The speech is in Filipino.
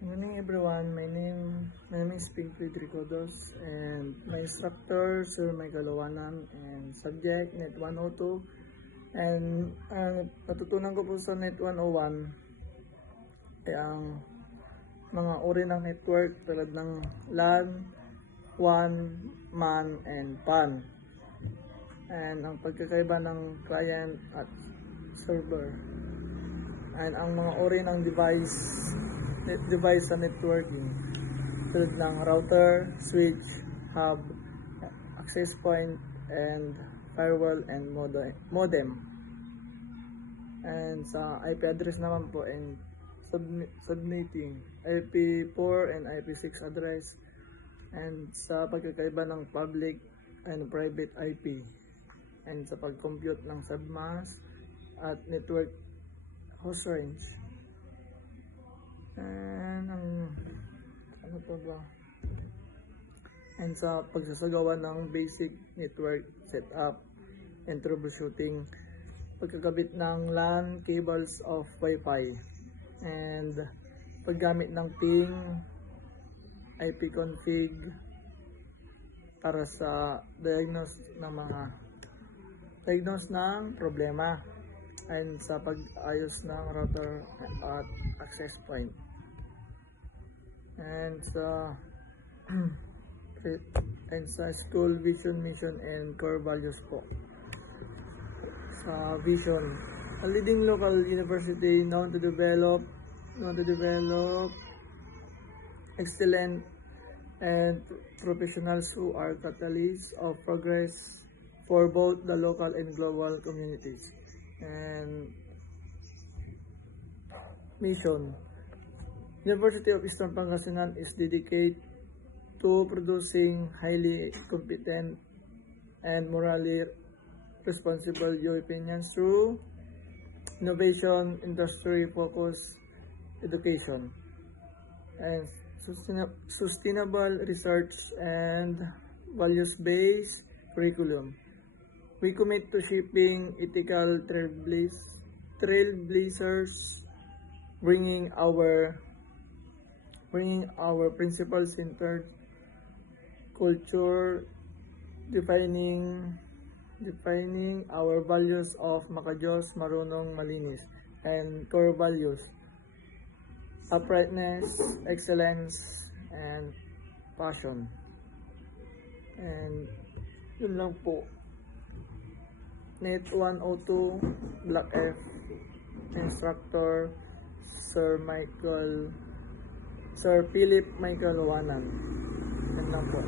Good morning everyone, my name is Pink Federico Dos and my instructor Sir Michael Owanan and subject Net 102 and ang natutunan ko po sa Net 101 ay ang mga uri ng network tulad ng LAN, WAN, MAN, and PAN and ang pagkakaiba ng client at server and ang mga uri ng device sa networking tulad ng router, switch, hub, access point, and firewall and modem. And sa IP address naman po and subnetting IP4 and IP6 address and sa pagkakaiba ng public and private IP and sa pag-compute ng submask at network host range. And ano pa ba? And sa pagsasagawa ng basic network setup and troubleshooting, pagkakabit ng LAN cables of Wi-Fi and paggamit ng ping, IP config para sa diagnose ng problema and sa pag-ayos ng router at access point. And sa school vision, mission, and core values po. Sa vision, a leading local university known to develop excellent and professionals who are catalysts of progress for both the local and global communities. And mission, University of Eastern Pangasinan is dedicated to producing highly competent and morally responsible Europeans through innovation, industry-focused education, and sustainable research and values-based curriculum. We commit to shaping ethical trailblazers, bringing our principle-centered culture, defining our values of makajos, marunong, malinis, and core values, uprightness, excellence, and passion. And yun lang po. Net 102 Block F, instructor Sir Philip Michael Owanan. Yan lang po.